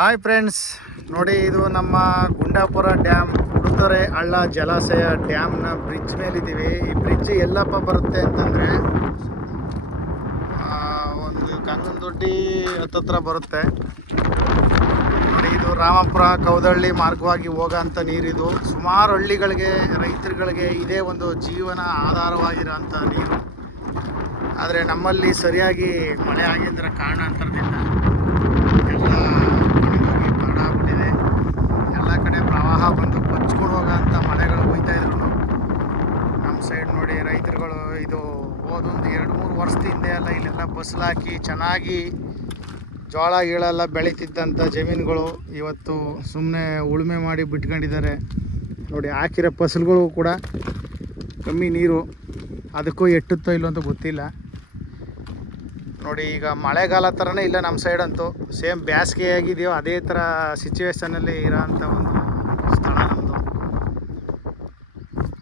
Hi friends, ನೋಡಿ ಇದು ನಮ್ಮ ಗುಂಡಾಪುರ ಡ್ಯಾಮ್ ಉಡುಗೊರೆ ಹಳ್ಳ ಜಲಾಶಯ ಡ್ಯಾಮ್ನ ಬ್ರಿಡ್ಜ್ ಮೇಲಿದ್ದೀವಿ. ಈ ಬ್ರಿಡ್ಜ್ ಎಲ್ಲಪ್ಪ ಬರುತ್ತೆ ಅಂತಂದರೆ ಒಂದು ಕಂಗನದೊಡ್ಡಿ ಹತ್ತತ್ರ ಬರುತ್ತೆ. ನೋಡಿ ಇದು ರಾಮಪುರ ಕೌದಳ್ಳಿ ಮಾರ್ಗವಾಗಿ ಹೋಗೋಂಥ ನೀರಿದು. ಸುಮಾರು ಹಳ್ಳಿಗಳಿಗೆ ರೈತರುಗಳಿಗೆ ಇದೇ ಒಂದು ಜೀವನ ಆಧಾರವಾಗಿರೋ ಅಂಥ ನೀರು. ಆದರೆ ನಮ್ಮಲ್ಲಿ ಸರಿಯಾಗಿ ಮಳೆ ಆಗಿದ್ದರ ಕಾರಣಾಂತರದಿಂದ ಎಲ್ಲ ಎಲ್ಲ ಕಡೆ ಪ್ರವಾಹ ಬಂದು ಕೊಚ್ಕೊಂಡು ಹೋಗೋಂಥ ಮಳೆಗಳು ಹೋಗ್ತಾ ಇದ್ರು. ನಮ್ಮ ಸೈಡ್ ನೋಡಿ ರೈತರುಗಳು ಇದು ಹೋದೊಂದು 2-3 ವರ್ಷದ ಹಿಂದೆ ಎಲ್ಲ ಇಲ್ಲೆಲ್ಲ ಬಸ್ಲಾಕಿ ಚೆನ್ನಾಗಿ ಜೋಳ ಗೀಳೆಲ್ಲ ಬೆಳೀತಿದ್ದಂಥ ಜಮೀನುಗಳು ಇವತ್ತು ಸುಮ್ಮನೆ ಉಳುಮೆ ಮಾಡಿ ಬಿಟ್ಕೊಂಡಿದ್ದಾರೆ. ನೋಡಿ ಹಾಕಿರೋ ಫಸಲುಗಳು ಕೂಡ ಕಮ್ಮಿ ನೀರು, ಅದಕ್ಕೂ ಎಟ್ಟುತ್ತೋ ಇಲ್ಲೋ ಅಂತ ಗೊತ್ತಿಲ್ಲ. ನೋಡಿ ಈಗ ಮಳೆಗಾಲ ಥರನೇ ಇಲ್ಲ ನಮ್ಮ ಸೈಡ್ ಅಂತೂ. ಸೇಮ್ ಬೇಸಿಗೆ ಆಗಿದೆಯೋ ಅದೇ ಥರ ಸಿಚುವೇಶನಲ್ಲಿ ಇರೋಂಥ ಒಂದು ಸ್ಥಳ ನಮ್ಮದು.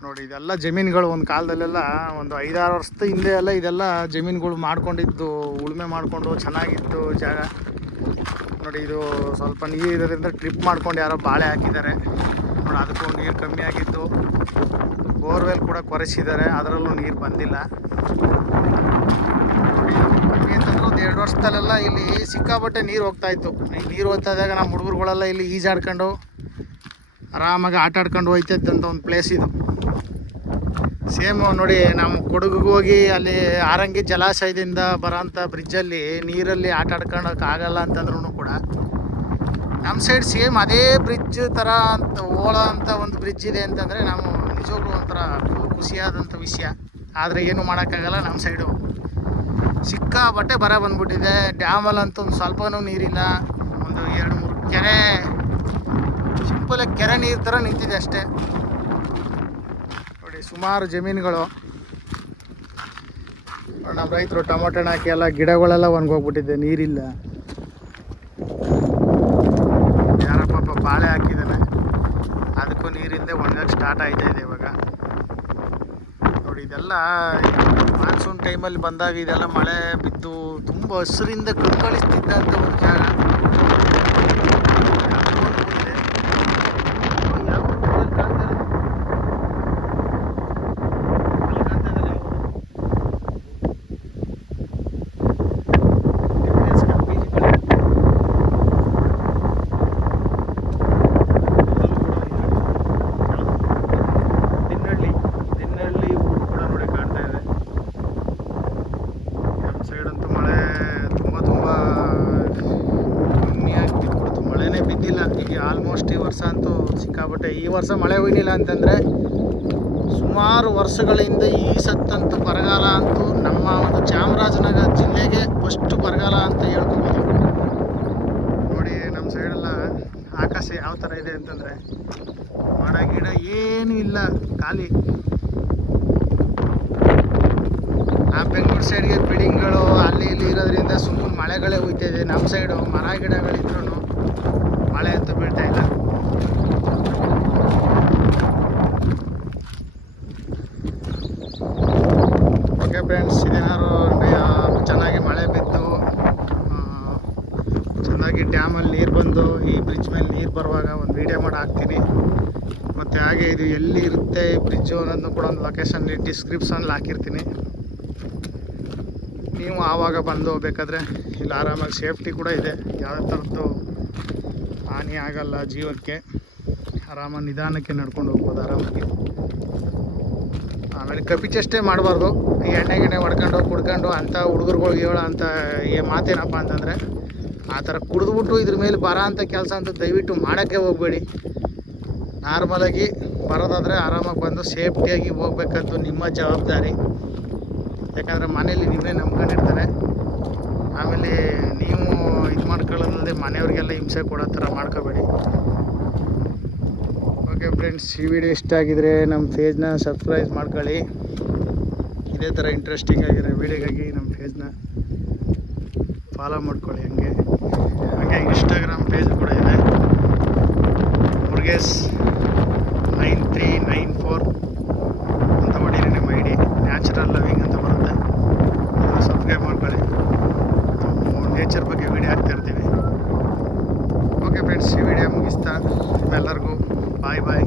ನೋಡಿ ಇದೆಲ್ಲ ಜಮೀನುಗಳು ಒಂದು ಕಾಲದಲ್ಲೆಲ್ಲ ಒಂದು 5-6 ವರ್ಷದ ಹಿಂದೆ ಎಲ್ಲ ಇದೆಲ್ಲ ಜಮೀನುಗಳು ಮಾಡ್ಕೊಂಡಿದ್ದು, ಉಳುಮೆ ಮಾಡಿಕೊಂಡು ಚೆನ್ನಾಗಿದ್ದು ಜಾಗ. ನೋಡಿ ಇದು ಸ್ವಲ್ಪ ನೀರು ಇರೋದ್ರಿಂದ ಟ್ರಿಪ್ ಮಾಡ್ಕೊಂಡು ಯಾರೋ ಬಾಳೆ ಹಾಕಿದ್ದಾರೆ. ನೋಡಿ ಅದಕ್ಕೂ ನೀರು ಕಮ್ಮಿ ಆಗಿದ್ದು, ಬೋರ್ವೆಲ್ ಕೂಡ ಕೊರೆಸಿದ್ದಾರೆ, ಅದರಲ್ಲೂ ನೀರು ಬಂದಿಲ್ಲ. ಕಮ್ಮಿ ಅಂತಂದ್ರೆ ಒಂದು 2 ವರ್ಷದಲ್ಲೆಲ್ಲ ಇಲ್ಲಿ ಸಿಕ್ಕಾಪಟ್ಟೆ ನೀರು ಹೋಗ್ತಾಯಿತ್ತು. ಈ ನೀರು ಹೋಗ್ತಾ ಇದ್ದಾಗ ನಮ್ಮ ಹುಡುಗರುಗಳೆಲ್ಲ ಇಲ್ಲಿ ಈಜಾಡ್ಕೊಂಡು ಆರಾಮಾಗಿ ಆಟ ಆಡ್ಕೊಂಡು ಹೋಗ್ತಾಯಿದ್ದಂಥ ಒಂದು ಪ್ಲೇಸ್ ಇದು. ಸೇಮ್ ನೋಡಿ ನಮ್ಮ ಕೊಡಗಿಗೆ ಹೋಗಿ ಅಲ್ಲಿ ಆರಂಗಿ ಜಲಾಶಯದಿಂದ ಬರೋಂಥ ಬ್ರಿಡ್ಜಲ್ಲಿ ನೀರಲ್ಲಿ ಆಟ ಆಡ್ಕೊಳಕ್ಕಾಗಲ್ಲ ಅಂತಂದ್ರೂ ಕೂಡ ನಮ್ಮ ಸೈಡ್ ಸೇಮ್ ಅದೇ ಬ್ರಿಡ್ಜ್ ಥರ ಅಂತ ಓಳೋ ಅಂಥ ಒಂದು ಬ್ರಿಡ್ಜ್ ಇದೆ ಅಂತಂದರೆ ನಾವು ನಿಜವಾಗ್ಲೂ ಒಂಥರ ಖುಷಿಯಾದಂಥ ವಿಷಯ. ಆದರೆ ಏನೂ ಮಾಡೋಕ್ಕಾಗಲ್ಲ. ನಮ್ಮ ಸೈಡು ಸಿಕ್ಕಾಪಟ್ಟೆ ಬರ ಬಂದ್ಬಿಟ್ಟಿದೆ. ಡ್ಯಾಮಲ್ಲಂತೂ ಒಂದು ಸ್ವಲ್ಪನೂ ನೀರಿಲ್ಲ. ಒಂದು 2-3 ಕೆರೆ ಸಿಂಪಲಾಗಿ ಕೆರೆ ನೀರು ಥರ ನಿಂತಿದೆ ಅಷ್ಟೇ. ನೋಡಿ ಸುಮಾರು ಜಮೀನುಗಳು. ನಮ್ಮ ರೈತರು ಟೊಮೊಟೊ ಹಣ್ಣು ಹಾಕಿ ಎಲ್ಲ ಗಿಡಗಳೆಲ್ಲ ಒಣಗೋಗ್ಬಿಟ್ಟಿದೆ, ನೀರಿಲ್ಲ. ಯಾರ ಪಾಪ ಬಾಳೆ ಹಾಕಿದ್ದಾನೆ, ಅದಕ್ಕೂ ನೀರಿಂದೆ ಒಣಗಕ್ಕೆ ಸ್ಟಾರ್ಟ್ ಆಯ್ತಾ ಇದೆ ಇವಾಗ. ನೋಡಿ ಇದೆಲ್ಲ ಮಾನ್ಸೂನ್ ಟೈಮಲ್ಲಿ ಬಂದಾಗ ಇದೆಲ್ಲ ಮಳೆ ಬಿದ್ದು ತುಂಬ ಹಸಿರಿಂದ ಕಂಗೊಳಿಸ್ತಿದ್ದಂಥ ಒಂದು ಜಾಗ. ಬಿದ್ದಿಲ್ಲ ಈಗ ಆಲ್ಮೋಸ್ಟ್ ಈ ವರ್ಷ ಅಂತೂ ಸಿಕ್ಕಾಪಟ್ಟೆ. ಈ ವರ್ಷ ಮಳೆ ಹೋಗಿಲ್ಲ ಅಂತಂದರೆ ಸುಮಾರು ವರ್ಷಗಳಿಂದ ಈ ಸತ್ತಂತೂ ಬರಗಾಲ ಅಂತೂ ನಮ್ಮ ಒಂದು ಚಾಮರಾಜನಗರ ಜಿಲ್ಲೆಗೆ ಫಸ್ಟು ಬರಗಾಲ ಅಂತ ಹೇಳ್ಕೊಬೋದು. ನೋಡಿ ನಮ್ಮ ಸೈಡೆಲ್ಲ ಆಕಾಶ ಯಾವ ಥರ ಇದೆ ಅಂತಂದರೆ ಮರ ಗಿಡ ಏನೂ ಇಲ್ಲ, ಖಾಲಿ. ಆ ಬೆಂಗಳೂರು ಸೈಡ್ಗೆ ಬಿಲ್ಡಿಂಗ್ಗಳು ಅಲ್ಲಿ ಇಲ್ಲಿ ಇರೋದ್ರಿಂದ ಸುಮ್ಮನೆ ಮಳೆಗಳೇ ಹೋಗ್ತಾಯಿದೆ. ನಮ್ಮ ಸೈಡು ಮರ ಗಿಡಗಳಿದ್ರೂ ಮಳೆ ಅಂತೂ ಬೀಳ್ತಾ ಇಲ್ಲ. ಓಕೆ ಫ್ರೆಂಡ್ಸ್, ಇದೇನಾದ್ರು ಚೆನ್ನಾಗಿ ಮಳೆ ಬಿದ್ದು ಚೆನ್ನಾಗಿ ಡ್ಯಾಮಲ್ಲಿ ನೀರು ಬಂದು ಈ ಬ್ರಿಡ್ಜ್ ಮೇಲೆ ನೀರು ಬರುವಾಗ ಒಂದು ವೀಡಿಯೋ ಮಾಡಿ ಹಾಕ್ತೀನಿ. ಮತ್ತು ಹಾಗೆ ಇದು ಎಲ್ಲಿ ಇರುತ್ತೆ ಈ ಬ್ರಿಡ್ಜು ಅನ್ನೋದನ್ನು ಕೂಡ ಒಂದು ಲೊಕೇಶನ್ ಡಿಸ್ಕ್ರಿಪ್ಷನಲ್ಲಿ ಹಾಕಿರ್ತೀನಿ. ನೀವು ಆವಾಗ ಬಂದು ಬೇಕಾದರೆ ಇಲ್ಲಿ ಆರಾಮಾಗಿ ಸೇಫ್ಟಿ ಕೂಡ ಇದೆ, ಯಾವುದೇ ಥರದ್ದು ಹಾನಿ ಆಗಲ್ಲ ಜೀವಕ್ಕೆ. ಆರಾಮಾಗಿ ನಿಧಾನಕ್ಕೆ ನಡ್ಕೊಂಡು ಹೋಗ್ಬೋದು ಆರಾಮಾಗಿ. ಆಮೇಲೆ ಕಪಿಚೆಷ್ಟೇ ಮಾಡಬಾರ್ದು. ಈ ಎಣ್ಣೆ ಹೊಡ್ಕೊಂಡು ಕುಡ್ಕೊಂಡು ಅಂಥ ಹುಡುಗರುಗಳಿಗೆ ಹೇಳೋ ಅಂಥ ಮಾತೇನಪ್ಪ ಅಂತಂದರೆ ಆ ಥರ ಕುಡಿದ್ಬಿಟ್ಟು ಇದ್ರ ಮೇಲೆ ಬರೋ ಅಂಥ ಕೆಲಸ ಅಂತ ದಯವಿಟ್ಟು ಮಾಡೋಕ್ಕೆ ಹೋಗಬೇಡಿ. ನಾರ್ಮಲಾಗಿ ಬರೋದಾದರೆ ಆರಾಮಾಗಿ ಬಂದು ಸೇಫ್ಟಿಯಾಗಿ ಹೋಗ್ಬೇಕಂತೂ ನಿಮ್ಮ ಜವಾಬ್ದಾರಿ. ಯಾಕಂದರೆ ಮನೇಲಿ ನೀವೇ ನಂಬ್ಕೊಂಡಿರ್ತಾರೆ. ಆಮೇಲೆ ನೀವು ಇದು ಮಾಡ್ಕೊಳ್ಳೋದಲ್ಲದೆ ಮನೆಯವ್ರಿಗೆಲ್ಲ ಹಿಂಸೆ ಕೊಡೋ ಥರ ಮಾಡ್ಕೋಬೇಡಿ. ಓಕೆ ಫ್ರೆಂಡ್ಸ್, ಈ ವಿಡಿಯೋ ಇಷ್ಟ ಆಗಿದರೆ ನಮ್ಮ ಪೇಜ್ನ ಸಬ್ಸ್ಕ್ರೈಬ್ ಮಾಡ್ಕೊಳ್ಳಿ. ಇದೇ ಥರ ಇಂಟ್ರೆಸ್ಟಿಂಗ್ ಆಗಿರೋ ವಿಡಿಯೋಗಾಗಿ ನಮ್ಮ ಪೇಜ್ನ ಫಾಲೋ ಮಾಡ್ಕೊಳ್ಳಿ. ಹಾಗೆ ಇನ್ಸ್ಟಾಗ್ರಾಮ್ ಪೇಜ್ ಕೂಡ ಇದೆ, ಮುರುಗೇಶ್ 9394 ಅಂತ ಹೊಡೀರಿ ನಿಮ್ಮ ID. ನ್ಯಾಚುರಲ್ ಲವಿಂಗ್ ಅಂತ ಬರುತ್ತೆ, ಅದನ್ನು ಸಬ್ಸ್ಕ್ರೈಬ್ ಮಾಡ್ಕೊಳ್ಳಿ. ನೇಚರ್ ಬಗ್ಗೆ ವಿಡಿಯೋ ಹಾಕ್ತಾ ಇರ್ತೀವಿ. ಫ್ರೆಂಡ್ಸ್ ಈ ವಿಡಿಯೋ ಮುಗಿಸ್ತಾ ನಿಮ್ಮೆಲ್ಲರಿಗೂ ಬಾಯ್ ಬಾಯ್.